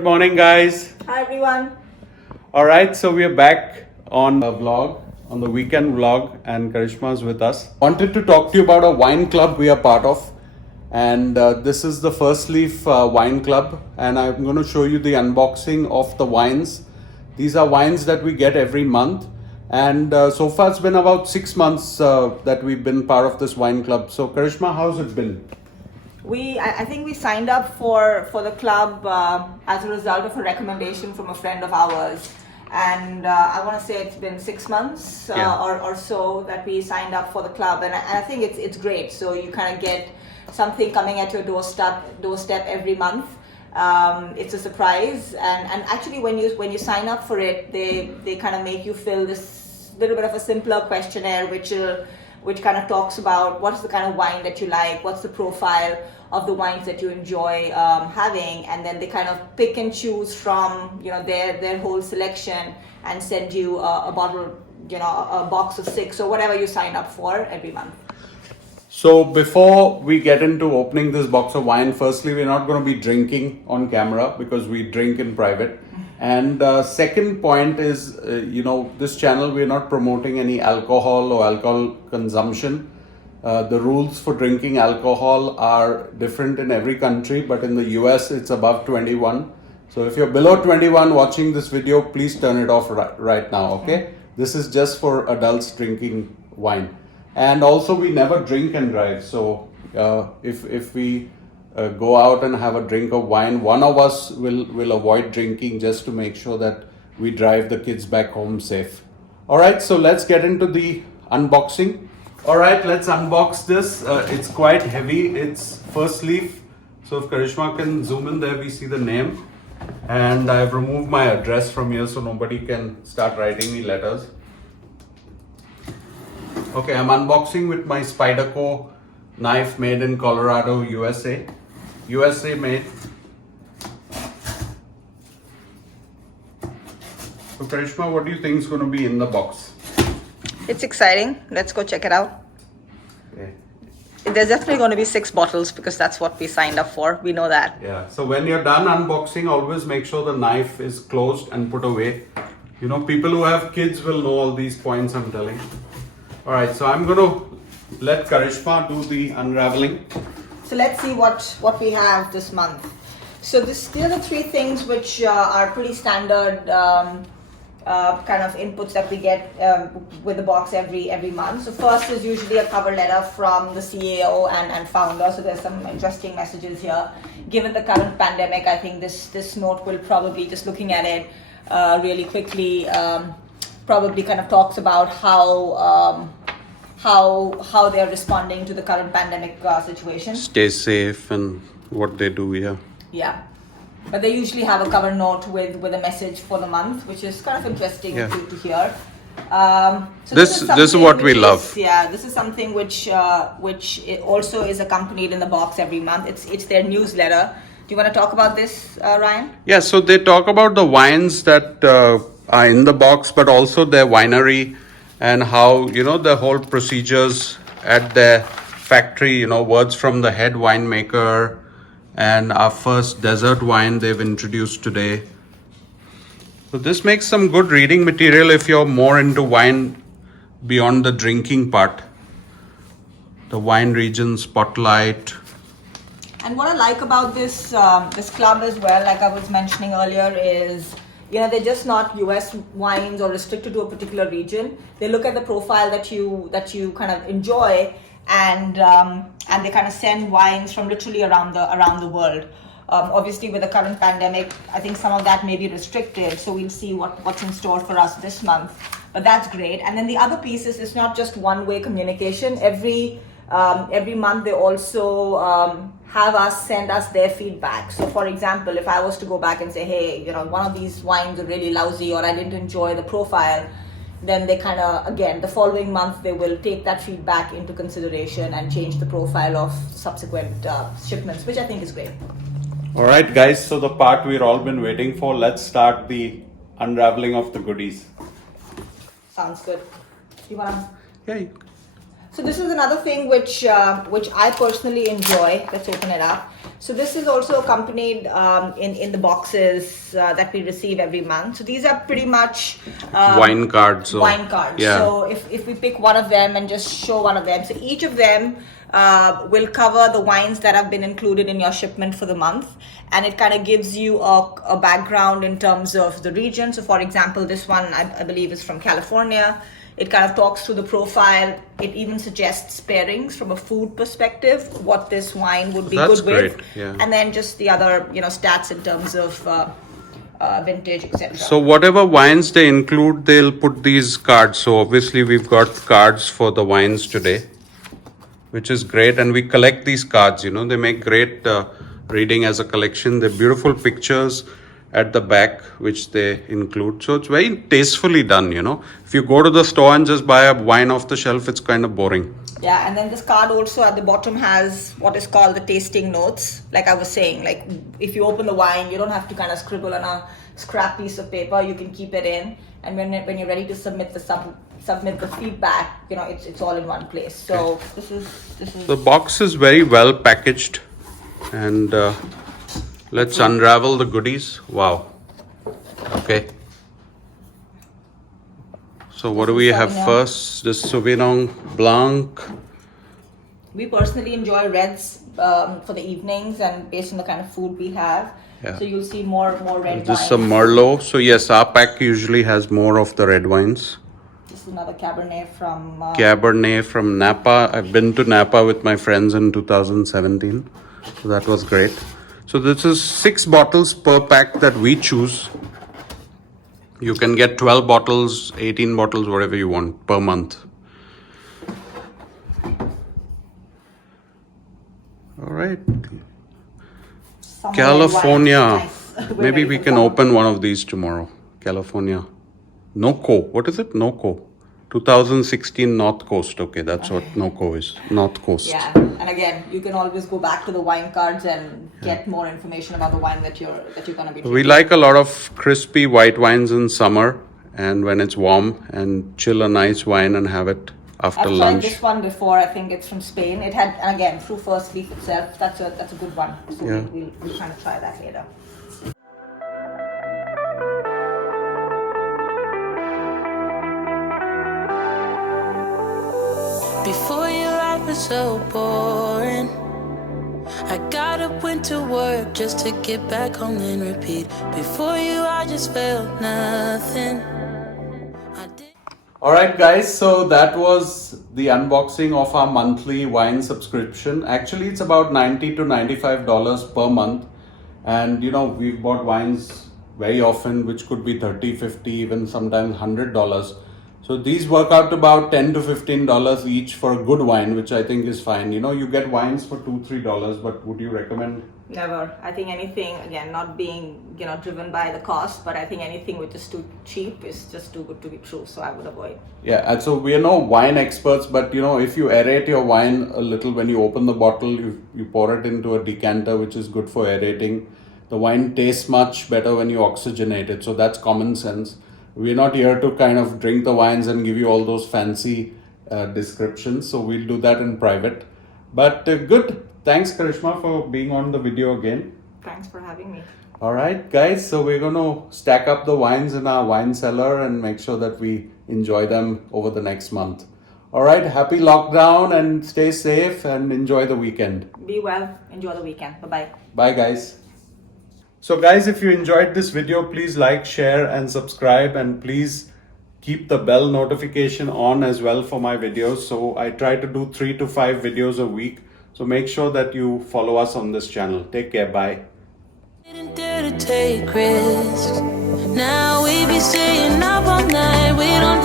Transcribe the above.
Good morning, guys. Hi everyone. All right, so we are back on a vlog, on the weekend vlog, and Karishma's with us. Wanted to talk to you about a wine club we are part of, and this is the First Leaf Wine Club, and I'm going to show you the unboxing of the wines. These are wines that we get every month, and so far it's been about 6 months that we've been part of this wine club. So, Karishma, how's it been? I think we signed up for the club as a result of a recommendation from a friend of ours, and I want to say it's been 6 months or so that we signed up for the club, and I think it's great. So you kind of get something coming at your doorstep every month. It's a surprise, and actually when you sign up for it, they kind of make you fill this little bit of a simpler questionnaire, which kind of talks about what's the kind of wine that you like, what's the profile of the wines that you enjoy having, and then they kind of pick and choose from their whole selection and send you a bottle, a box of 6 or whatever you sign up for every month. So before we get into opening this box of wine, firstly, we're not going to be drinking on camera because we drink in private. And second point is, this channel, we're not promoting any alcohol or alcohol consumption. The rules for drinking alcohol are different in every country, but in the US, it's above 21. So if you're below 21 watching this video, please turn it off right now, okay? This is just for adults drinking wine. And also, we never drink and drive. So if we go out and have a drink of wine, one of us will avoid drinking just to make sure that we drive the kids back home safe. All right, so let's get into the unboxing. All right, let's unbox this. It's quite heavy. It's First Leaf. So if Karishma can zoom in there, we see the name. And I've removed my address from here so nobody can start writing me letters. Okay, I'm unboxing with my Spyderco knife made in Colorado, USA. USA made. So Karishma, what do you think is going to be in the box? It's exciting. Let's go check it out. Okay. There's definitely going to be 6 bottles because that's what we signed up for. We know that. Yeah. So when you're done unboxing, always make sure the knife is closed and put away. People who have kids will know all these points I'm telling. All right. So I'm going to let Karishma do the unraveling. So let's see what we have this month. So these are the 3 things which are pretty standard kind of inputs that we get with the box every month. So first is usually a cover letter from the CEO and founder. So there's some interesting messages here. Given the current pandemic, I think this note will probably, just looking at it really quickly, probably kind of talks about how they're responding to the current pandemic situation. Stay safe and what they do, yeah. Yeah. But they usually have a cover note with a message for the month, which is kind of interesting to hear. So this is what we love. This is something which also is accompanied in the box every month. It's their newsletter. Do you want to talk about this, Ryan? Yeah, so they talk about the wines that are in the box, but also their winery and how, the whole procedures at their factory, words from the head winemaker. And our first desert wine they've introduced today. So this makes some good reading material if you're more into wine beyond the drinking part. The wine region spotlight. And what I like about this club as well, like I was mentioning earlier, is they're just not US wines or restricted to a particular region. They look at the profile that you kind of enjoy. And they kind of send wines from literally around the world. Obviously, with the current pandemic, I think some of that may be restricted. So we'll see what's in store for us this month. But that's great. And then the other piece is it's not just one-way communication. Every month they also have us send us their feedback. So for example, if I was to go back and say, hey, one of these wines are really lousy or I didn't enjoy the profile, then they kind of, again, the following month, they will take that feedback into consideration and change the profile of subsequent shipments, which I think is great. All right, guys. So the part we've all been waiting for, let's start the unraveling of the goodies. Sounds good. You want to? Yeah. So this is another thing which I personally enjoy. Let's open it up. So this is also accompanied in the boxes that we receive every month. So these are pretty much Wine cards. wine cards. Yeah. So if we pick one of them and just show one of them, so each of them will cover the wines that have been included in your shipment for the month, and it kind of gives you a background in terms of the region. So for example, this one I believe is from California. It kind of talks through the profile. It even suggests pairings from a food perspective, what this wine would be That's good with, great, yeah. and then just the other stats in terms of vintage, etc. So whatever wines they include, they'll put these cards. So obviously we've got cards for the wines today, which is great. And we collect these cards, they make great reading as a collection. They're beautiful pictures at the back, which they include. So it's very tastefully done, If you go to the store and just buy a wine off the shelf, it's kind of boring. Yeah, and then this card also at the bottom has what is called the tasting notes. Like I was saying, like if you open the wine, you don't have to kind of scribble on a scrap piece of paper. You can keep it in, and when you're ready to submit the feedback, it's all in one place. So this is The box is very well packaged, and let's unravel the goodies. Wow. Okay. So what do we have Sauvignon. first? The Sauvignon Blanc. We personally enjoy reds for the evenings, and based on the kind of food we have. Yeah. So you'll see more red This is a wines. Merlot. So yes, our pack usually has more of the red wines. This is another Cabernet from Cabernet from Napa. I've been to Napa with my friends in 2017. So that was great. So this is 6 bottles per pack that we choose. You can get 12 bottles, 18 bottles, whatever you want per month. All right. some California. red wines. Nice. We're Maybe ready we for can summer. open one of these tomorrow. California. Noco. What is it? Noco. 2016 North Coast. Okay, that's what Noco is. North Coast. Yeah, and again, you can always go back to the wine cards and get more information about the wine that you're going to be drinking. We like a lot of crispy white wines in summer and when it's warm, and chill a nice wine and have it after I've tried lunch. this one before. I think it's from Spain. It had, and again, through First Leaf itself. That's a good one. So Yeah. we'll kind of try that later. Before you, life was so boring. I got up, went to work just to get back home and repeat. Before you, I just felt nothing. I did. Alright guys, so that was the unboxing of our monthly wine subscription. Actually it's about $90 to $95 per month, and we've bought wines very often which could be $30, $50, even sometimes $100. So these work out to about $10 to $15 each for a good wine, which I think is fine. You get wines for $2, $3, but would you recommend? Never. I think anything, again, not being driven by the cost, but I think anything which is too cheap is just too good to be true. So I would avoid. Yeah, and so we are no wine experts, but if you aerate your wine a little when you open the bottle, you pour it into a decanter, which is good for aerating. The wine tastes much better when you oxygenate it. So that's common sense. We're not here to kind of drink the wines and give you all those fancy descriptions. So we'll do that in private. But good. Thanks, Karishma, for being on the video again. Thanks for having me. All right, guys. So we're going to stack up the wines in our wine cellar and make sure that we enjoy them over the next month. All right. Happy lockdown and stay safe and enjoy the weekend. Be well. Enjoy the weekend. Bye-bye. Bye, guys. So guys, if you enjoyed this video, please like, share and subscribe, and please keep the bell notification on as well for my videos. So I try to do 3 to 5 videos a week. So make sure that you follow us on this channel. Take care. Bye. Didn't dare to take risks. Now we be staying up all night. We don't